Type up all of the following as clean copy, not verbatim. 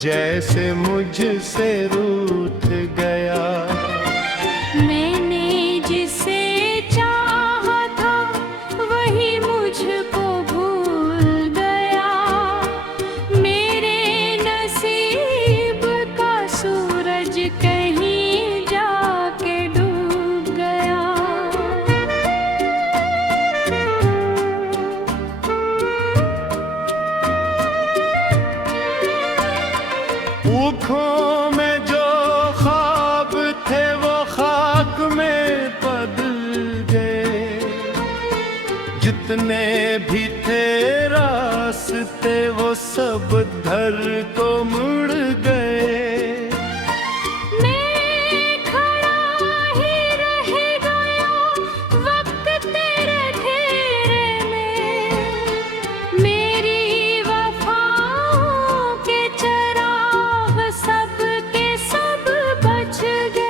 जैसे मुझसे रूठ गया। मैंने जिसे चाहा था वही मुझको भूल गया। मेरे नसीब का सूरज कहीं जाके डूब गया। ऊँखों में जो ख्वाब थे वो खाक में बदल गए। जितने भी थे रास्ते वो सब धर को मुड़ गए। मैं खड़ा ही रह गया वक्त तेरे घेरे में। मेरी वफाओं के चराग सब के सब बच गए।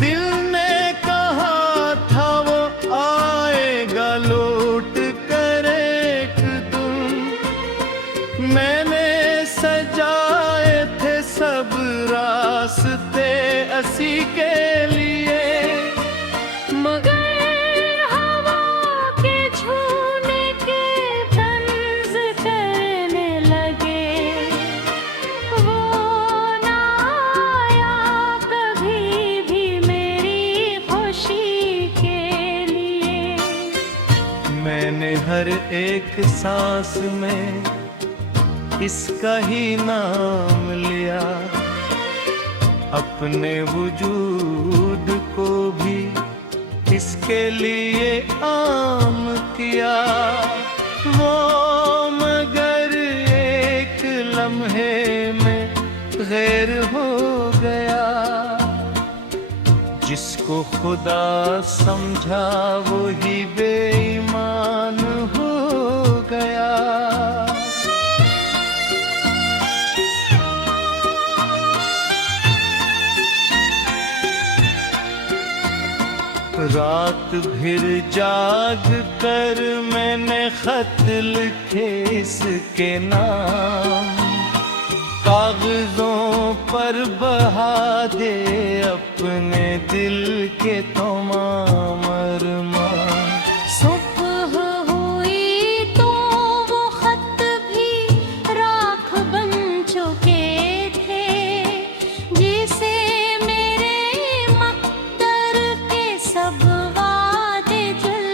दिल ने कहा था वो आएगा लौट कर एक दिन। मैंने सजाए थे सब रास्ते असी के लिए। मगर हवा के छूने के तंज करने लगे। वो ना आया कभी भी मेरी खुशी के लिए। मैंने हर एक सांस में इसका ही नाम लिया। अपने वजूद को भी इसके लिए आम किया। वो मगर एक लम्हे में गैर हो गया। जिसको खुदा समझा वो ही बेईमान हो गया। रात भर जाग कर मैंने खत लिखे इसके नाम। कागजों पर बहा दे अपने दिल के तमाम अरमान। सुबह हुई तो वो खत भी राख बन चुके थे। जिसे मेरे मक्दर के सब वादे जल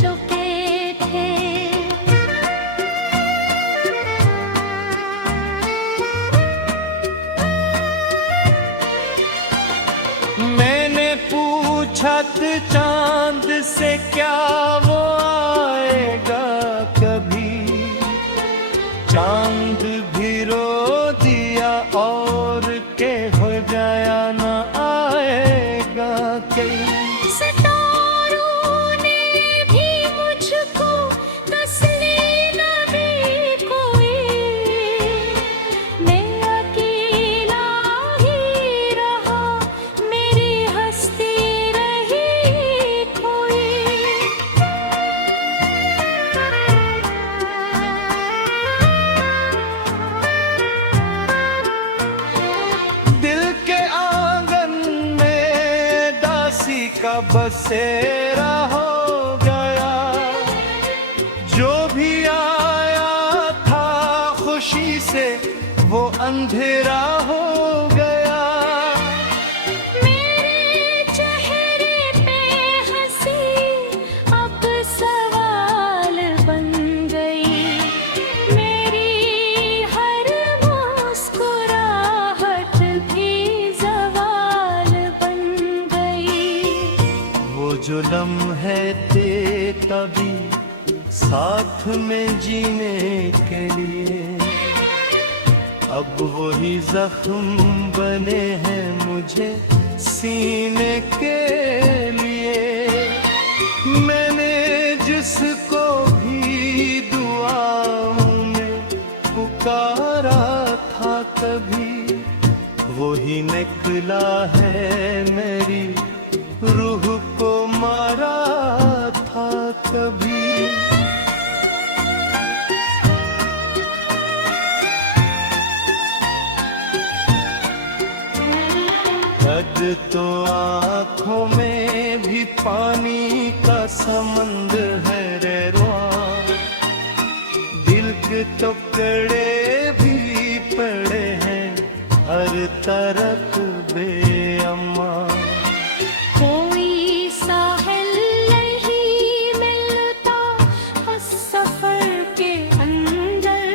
चुके थे। मैंने पूछा था चांद से क्या वो आएगा कभी। चांद भी रो दिया और के हो गया न आएगा कहीं। सितारों ने भी मुझको तस्लीम भी कोई। मैं अकेला ही रहा मेरी हस्ती रही खोई। दिल के आंगन में दासी का बसेरा हो गया। जो भी आया था खुशी से वो अंधेरा हो गया। मेरे चेहरे पे हंसी अब सवाल बन गई। मेरी हर मुस्कुराहट भी सवाल बन गई। वो जो लम्हे थे तभी साथ में जीने के लिए। अब वही जख्म बने हैं मुझे सीने के लिए। मैंने जिसको भी दुआओं में पुकारा था कभी वो ही निकला है मेरी रूह को कभी। कद तो आँखों में भी पानी का समंदर है रेरवा, दिल के टुकड़े भी पड़े हैं हर तरफ बेअम्मा। कोई साहिल नहीं मिलता उस सफर के अंदर,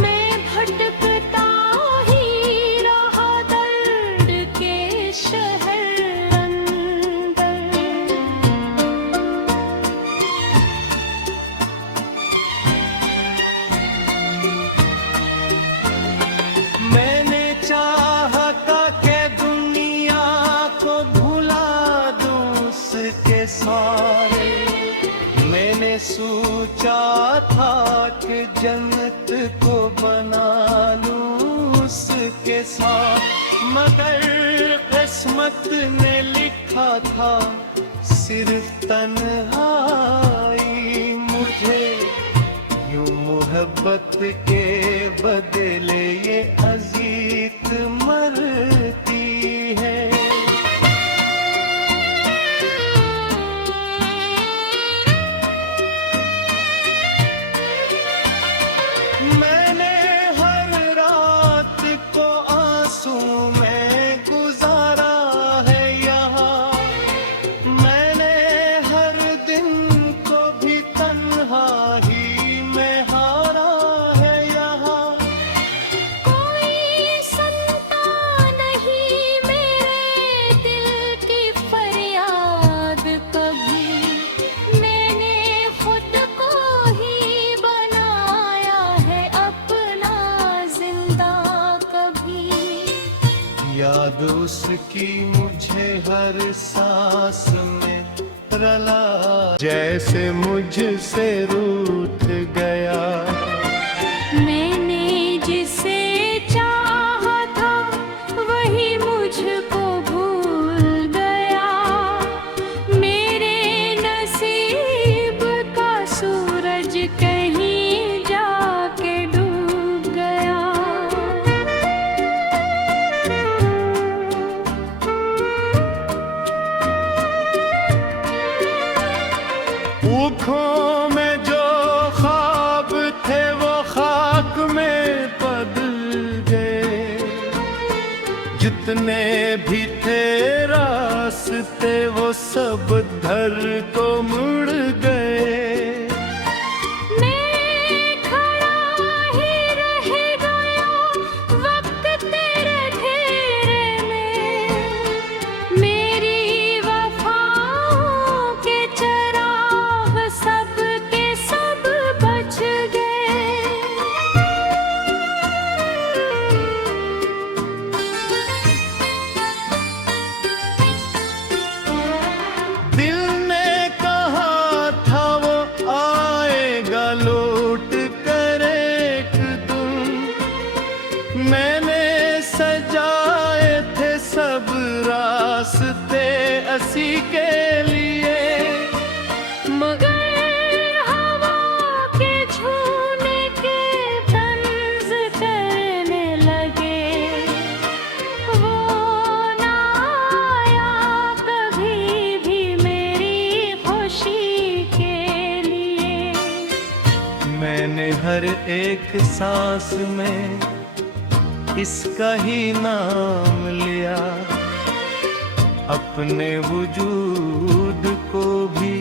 मैं भटकता ही रहा दर्द के शहर अंदर। मैंने चाहा था कि दुनिया को भुला दूं उसके सारे, मैंने सोचा था कि जन्नत को बना लूं उसके साथ, मगर किस्मत ने लिखा था सिर्फ तन्हाई मुझे। यूं मोहब्बत के बदले ये अजीत मरती है। मैंने हर रात को आंसू में गुजारा है यहाँ, मैंने हर दिन को भी तन्हा ही में हारा है यहाँ। कोई सुनता नहीं मेरे दिल की फरियाद कभी, मैंने खुद को ही बनाया है अपना जिंदा कभी। याद उसकी मुझे हर सांस में रला, जैसे मुझसे रूठ गया। मैंने जिसे चाहा था वही मुझको भूल गया, मेरे नसीब का सूरज कहीं जाके डूब गया। ऊँखों में जो ख्वाब थे वो खाक में बदल गए, जितने भी थे रास्ते वो सब धर को मुड़ गए। मैं खड़ा ही रह गया वक्त तेरे घेरे में, मेरी वफाओं के चराग सब के सब बच गए। दिल ने कहा था वो आएगा लौट कर एक दिन, मैंने सजाए थे सब रास्ते असी के लिए। मगर हवा के छूने के तंज करने लगे, वो ना आया कभी भी मेरी खुशी के लिए। मैंने हर एक सांस में इसका ही नाम लिया, अपने वजूद को भी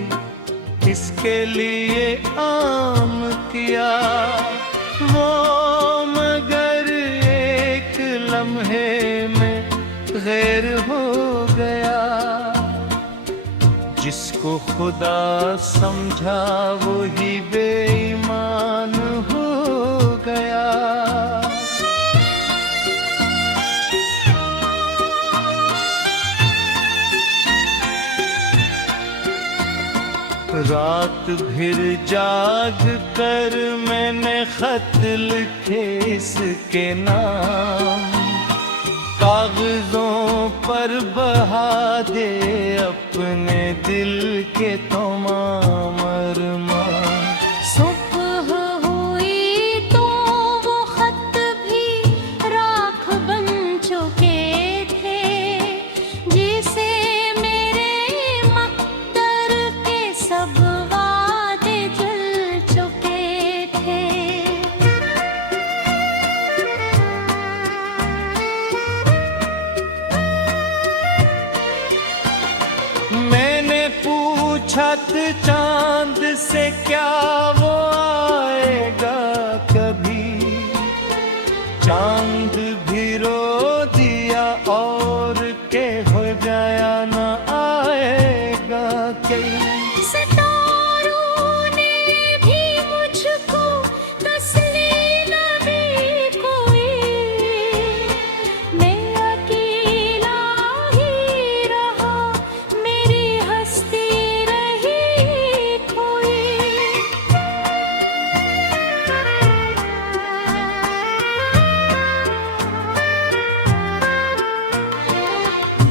इसके लिए आम किया। वो मगर एक लम्हे में गैर हो गया, जिसको खुदा समझा वो ही बेईमान हो गया। रात भर जाग कर मैंने खत लिखे इसके नाम, कागजों पर बहा दे अपने दिल के तमाम अरमान। सुबह हुई तो वो खत भी राख बन चुके थे, जिसे मेरे मकदर के सब वादे जल चुके थे। मैंने पूछा था चांद से क्या वो आएगा कभी, चांद भी रो दिया और के हो जाया न आएगा कहीं। सितारों ने भी मुझको तस्लीम न भी कोई, मैं अकेला ही रहा, मेरी हस्ती रही खोई।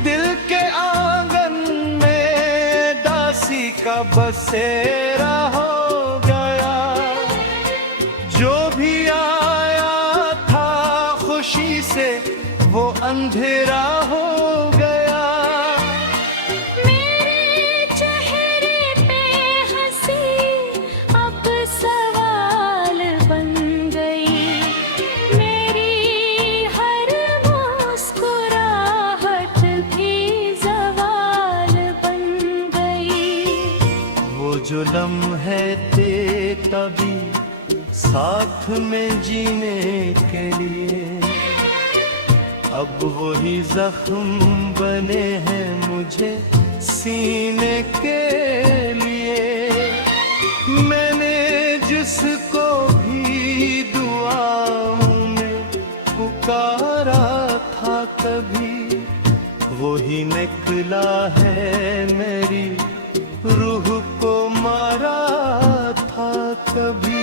दिल के आंगन में दासी का बसेरा हो गया, जो भी आया था खुशी से वो अंधेरा हो गया। मेरे चेहरे पे हंसी अब सवाल बन गई, मेरी हर मुस्कुराहट भी सवाल बन गई। वो जो लम्हे थे तभी साथ में जीने के लिए, अब वही जख्म बने हैं मुझे सीने के लिए। मैंने जिसको भी दुआओं में पुकारा था कभी, वही निकला है मेरी रूह को मारा था कभी।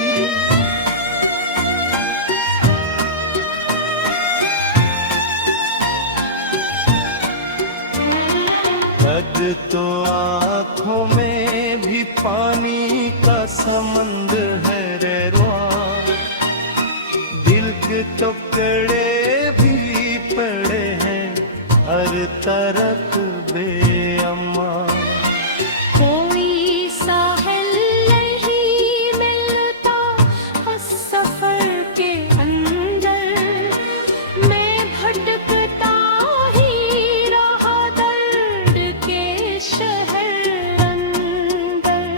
कद तो आँखों में भी पानी का समंदर है रेरवा, दिल के टुकड़े भी पड़े हैं हर तरफ बेअमा। कोई साहिल नहीं मिलता उस सफर के अंदर, मैं भटकता ही रहा दर्द के शहर अंदर।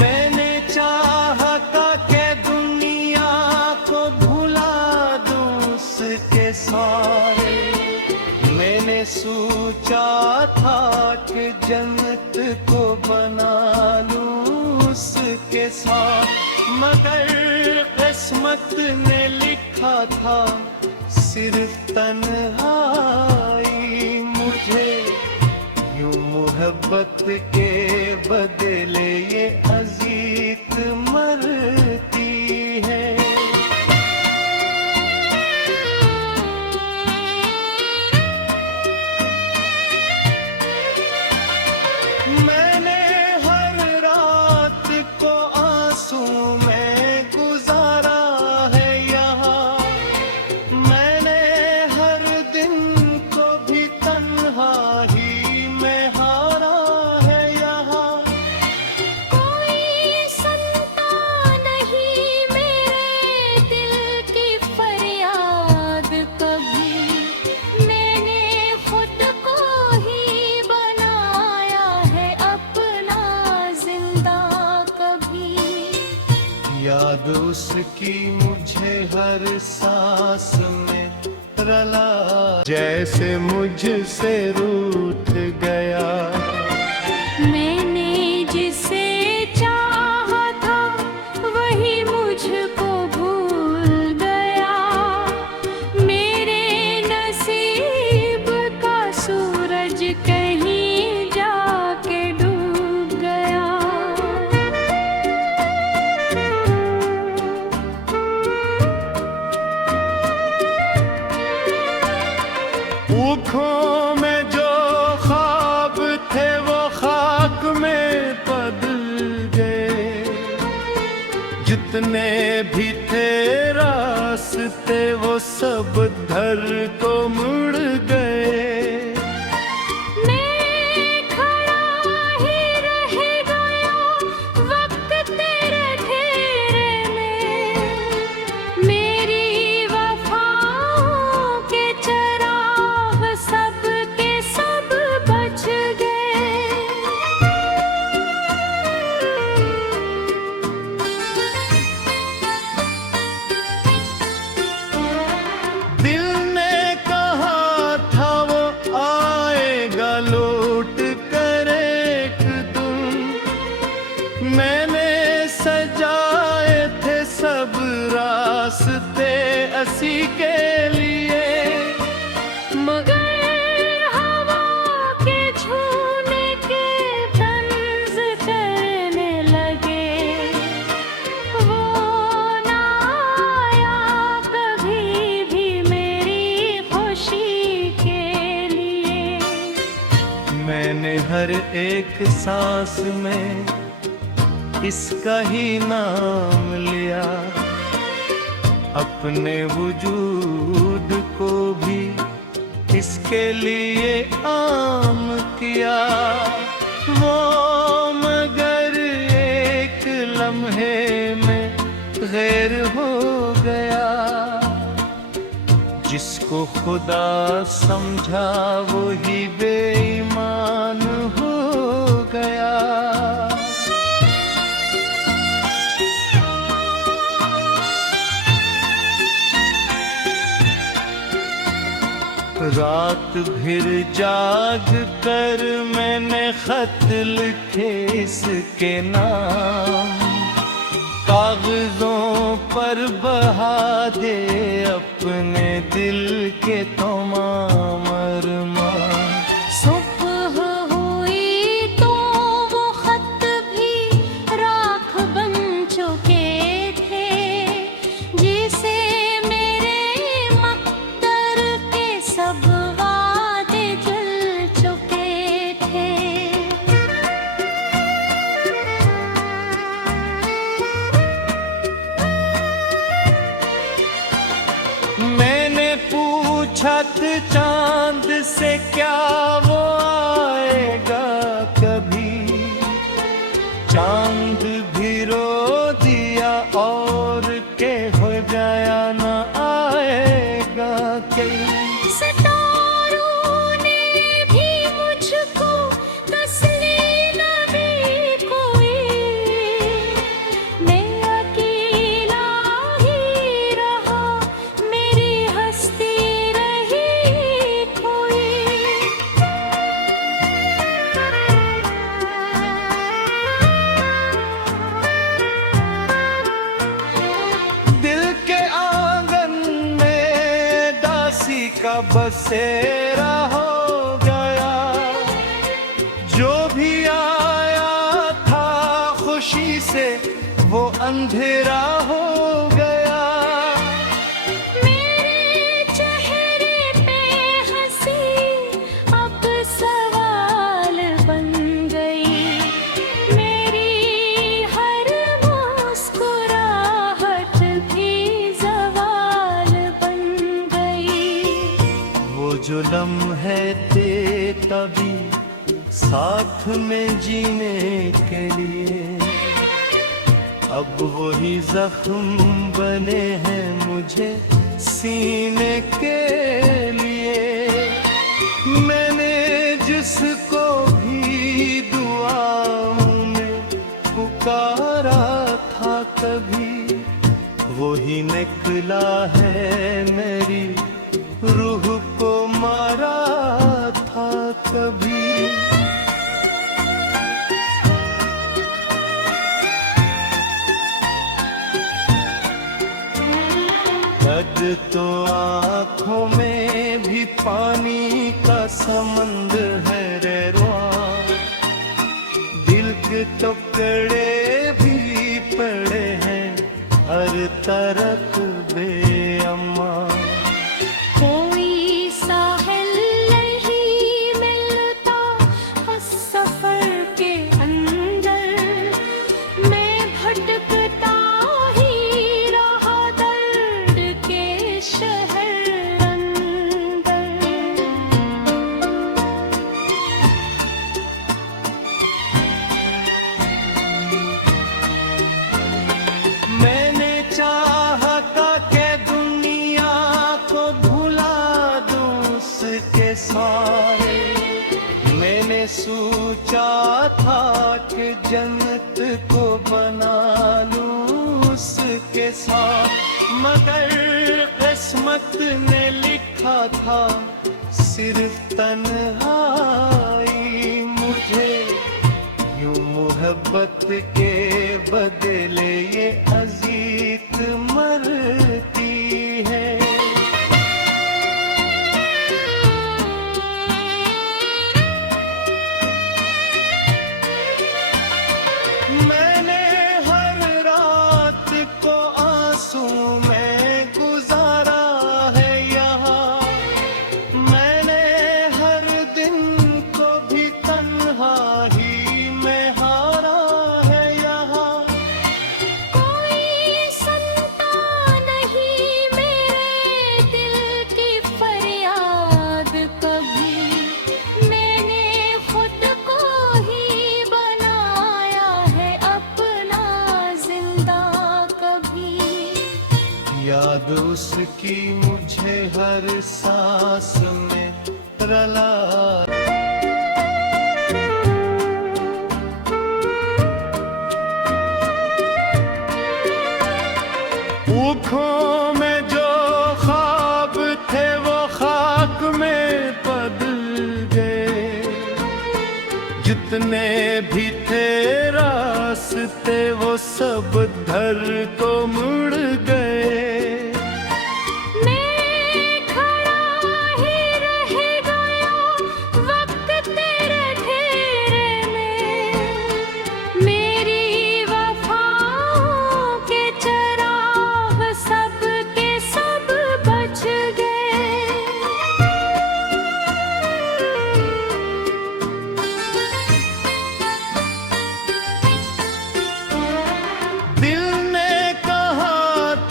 मैंने चाहा था कि दुनिया को भुला दूं उसके सारे, मैंने सोचा था कि जन्नत को बना लूं उसके साथ, मगर किस्मत ने लिखा था सिर्फ तन्हाई मुझे। यूं मोहब्बत के बदले ये अजीत मरती है। मैंने हर रात को आंसू में गुजारा है यहाँ, मैंने हर दिन को भी तन्हा ही में हारा है यहाँ। कोई सुनता नहीं मेरे दिल की फरियाद कभी, मैंने खुद को ही बनाया है अपना जिंदा कभी। याद उसकी मुझे हर सांस में रला, जैसे मुझसे रूठ गया। मैंने जिसे चाहा था वही मुझको भूल गया, मेरे नसीब का सूरज कहीं जाके डूब गया। आँखों में जो ख्वाब थे वो खाक में बदल गए, जितने भी थे रास्ते वो सब धर को मुड़ गए। मैं खड़ा ही रह गया वक्त तेरे घेरे में, मेरी वफाओं के चराग सब के सब बच गए। दिल ने कहा था वो आएगा लौट कर एक दिन, मैंने सजाए थे सब रास्ते असी के लिए, मगर हवा के छूने के तंज करने लगे, वो ना आया कभी भी मेरी खुशी के लिए। मैंने हर एक सांस में इसका ही नाम लिया, अपने वजूद को भी इसके लिए आम किया। वो मगर एक लम्हे में गैर हो गया, जिसको खुदा समझा वो ही बेईमान हो गया। रात भर जाग कर मैंने खत लिखे इसके नाम, कागजों पर बहा दे अपने दिल के तमाम अरमान। सुबह हुई तो वो खत भी राख बन चुके थे, जिसे मेरे मकदर के सब वादे जल चुके थे। मैंने पूछा था चांद से क्या वो आएगा कभी, चांद भी रो दिया और के हो जाया न आएगा कहीं। सितारों ने भी मुझको तस्लीम भी कोई, मैं अकेला ही रहा, मेरी हस्ती रही खोई। दिल के आंगन में दासी का बसेरा हो गया, जो भी आया था खुशी से वो अंधेरा हो गया। मेरे चेहरे पे हंसी अब सवाल बन गई, मेरी हर मुस्कुराहट भी सवाल बन गई। वो जो लम्हे थे तभी साथ में जीने के लिए, अब वही जख्म बने हैं मुझे सीने के लिए। मैंने जिसको भी दुआओं में पुकारा था कभी, वही निकला है मेरी रूह को मारा था कभी। दर्द तो आँखों में भी पानी का समंदर है रे रुआ, दिल के टुकड़े भी पड़े हैं हर तरफ बेअमा। कोई साहिल किस्मत ने लिखा था सिर्फ तन्हाई, मुझे यूं मोहब्बत के बदले ये अजीत मरती है। मैंने हर रात को आंसू में गुजारा है यहाँ, मैंने हर दिन को भी तन्हा ही में हारा है यहाँ। कोई सुनता नहीं मेरे दिल की फरियाद कभी, मैंने खुद को ही बनाया है अपना जिंदा कभी। याद उसकी मुझे हर सांस में रला। आँखों में जो ख्वाब थे वो खाक में बदल गए, जितने भी थे रास्ते वो सब धर को मुड़ गए। मैं खड़ा ही रह गया वक्त तेरे घेरे में, मेरी वफाओं के चराग सब के सब बच गए। दिल ने कहा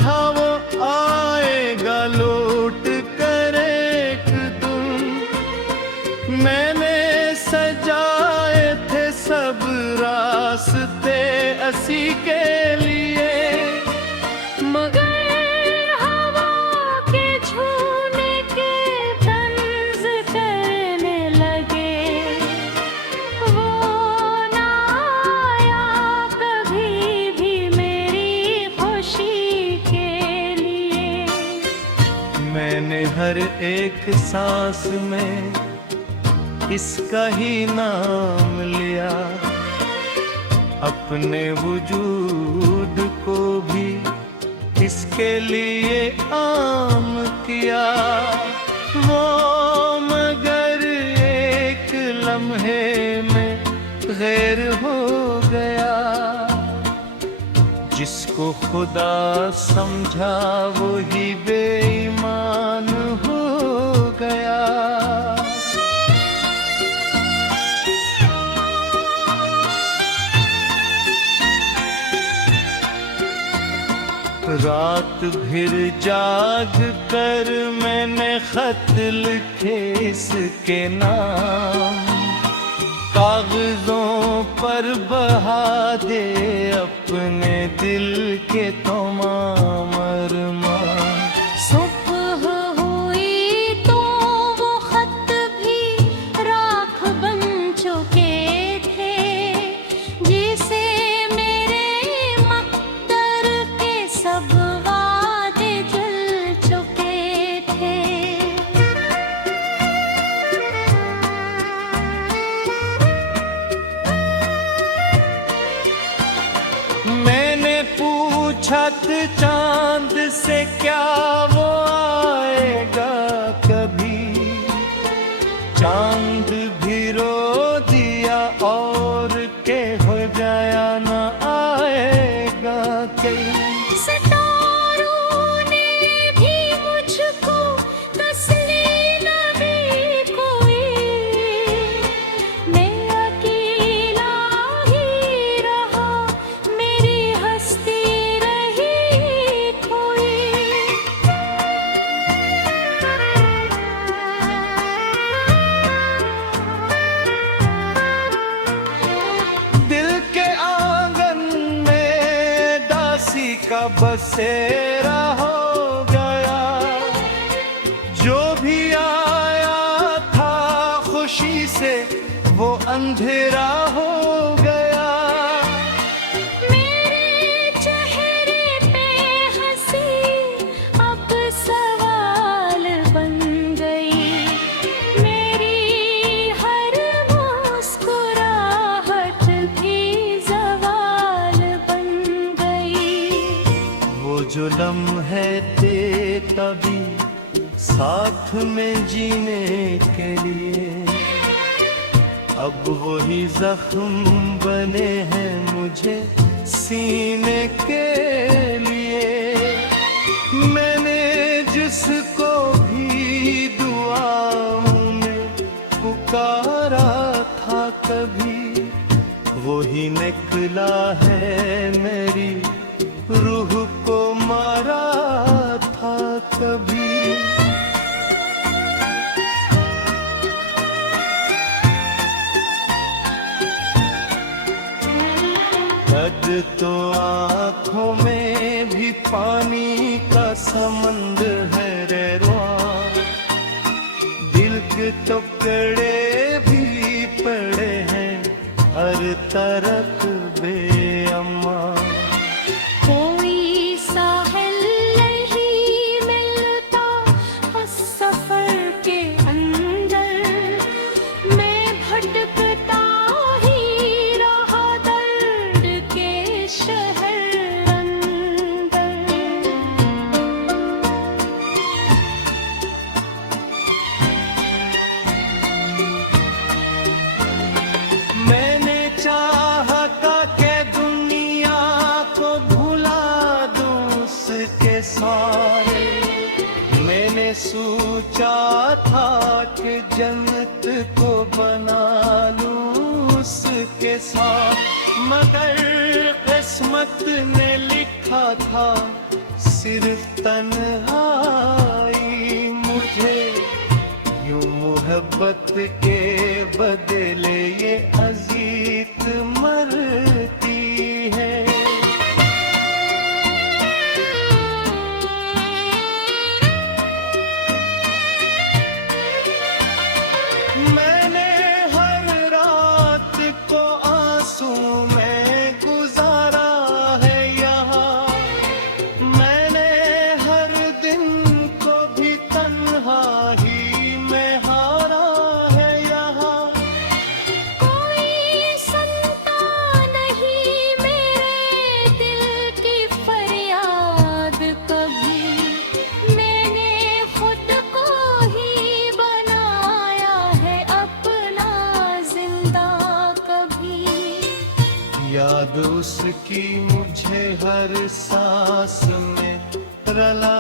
था वो आएगा लौट कर एक दिन, मैंने सजाए थे सब रास्ते असी के लिए, मगर हवा के छूने के तंज करने लगे, वो ना आया कभी भी मेरी खुशी के लिए। मैंने हर एक सांस में इसका ही नाम लिया, अपने वजूद को भी इसके लिए आम किया। वो मगर एक लम्हे में गैर हो गया, जिसको खुदा समझा वो ही बेईमान हो गया। रात भर जाग कर मैंने खत लिखे इसके नाम, कागजों पर बहा दे अपने दिल के तमाम अरमान। सुबह हुई तो वो खत भी राख बन चुके थे, जिसे मेरे मक़दर के सब वादे जल चुके थे। मैंने पूछा था चांद से क्या वो आएगा कभी, चांद भी रो दिया और के हो जाया न आएगा कहीं। सितारों ने भी मुझको तसली न भी कोई, मैं अकेला ही रहा, मेरी हस्ती रही खोई। दिल के आंगन में दासी का बसेरा हो गया, जो भी आया था खुशी से वो अंधेरा हो गया। मेरे चेहरे पे हंसी अब सवार भी साथ में जीने के लिए। अब वही जख्म बने हैं मुझे सीने के लिए। मैंने जिसको भी दुआओं में पुकारा था कभी, वही निकला है मेरी रूह को मारा था कभी। कद तो आँखों में भी पानी का समंदर है रेरवा, दिल के टुकड़े भी पड़े हैं हर तरफ बेअम्मा। कोई साहिल नहीं मिलता इस सफर के अंदर, मैं भटकता ही रहा दर्द के शहर अंदर। मैंने चाहा था कि दुनिया को भुला दूं उसके सारे, मैंने सोचा था कि जन्नत को बना लूं उसके साथ, मगर किस्मत ने लिखा था सिर्फ तन्हाई मुझे। यूं मोहब्बत के बदले ये अजीत मरती है। मैंने हर रात को आंसू में गुजारा है यहाँ, मैंने हर दिन को भी तन्हा ही में हारा है यहाँ। कोई सुनता नहीं मेरे दिल की फरियाद कभी, मैंने खुद को ही बनाया है अपना जिंदा कभी। याद उसकी मुझे हर सांस में रला